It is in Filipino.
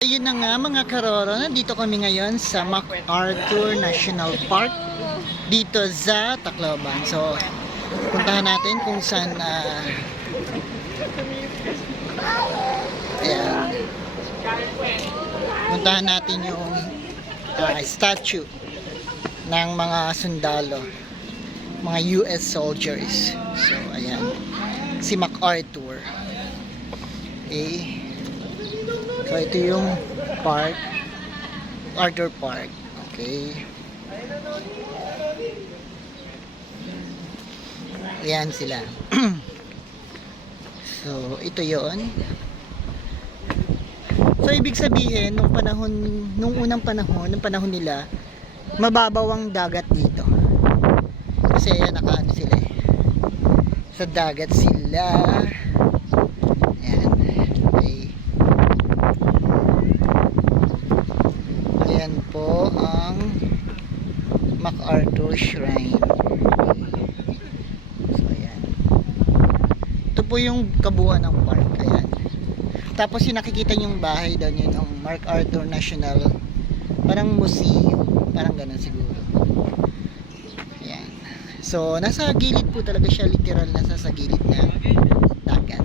Ayun na nga mga karoro, nandito kami ngayon sa MacArthur National Park dito sa Tacloban. So, puntahan natin kung saan ayan. Puntahan natin yung statue ng mga sundalo, mga US soldiers. So, ayan. Si MacArthur. Okay. So, ito yung park. Arthur Park. Okay. Ayan sila. So, ito yon. So, ibig sabihin, nung unang panahon nila, mababaw ang dagat dito. Kasi ayan, nakaano sila eh. Sa dagat sila. Ayan. Okay. Ayan po ang MacArthur Shrine. So, ayan. Ito po yung kabuuan ng park. Ayan. Tapos yung nakikita yung bahay doon, yun ang MacArthur National, parang museum, parang ganun siguro. Ayan. So, nasa gilid po talaga siya, literal nasa sa gilid ng dagat.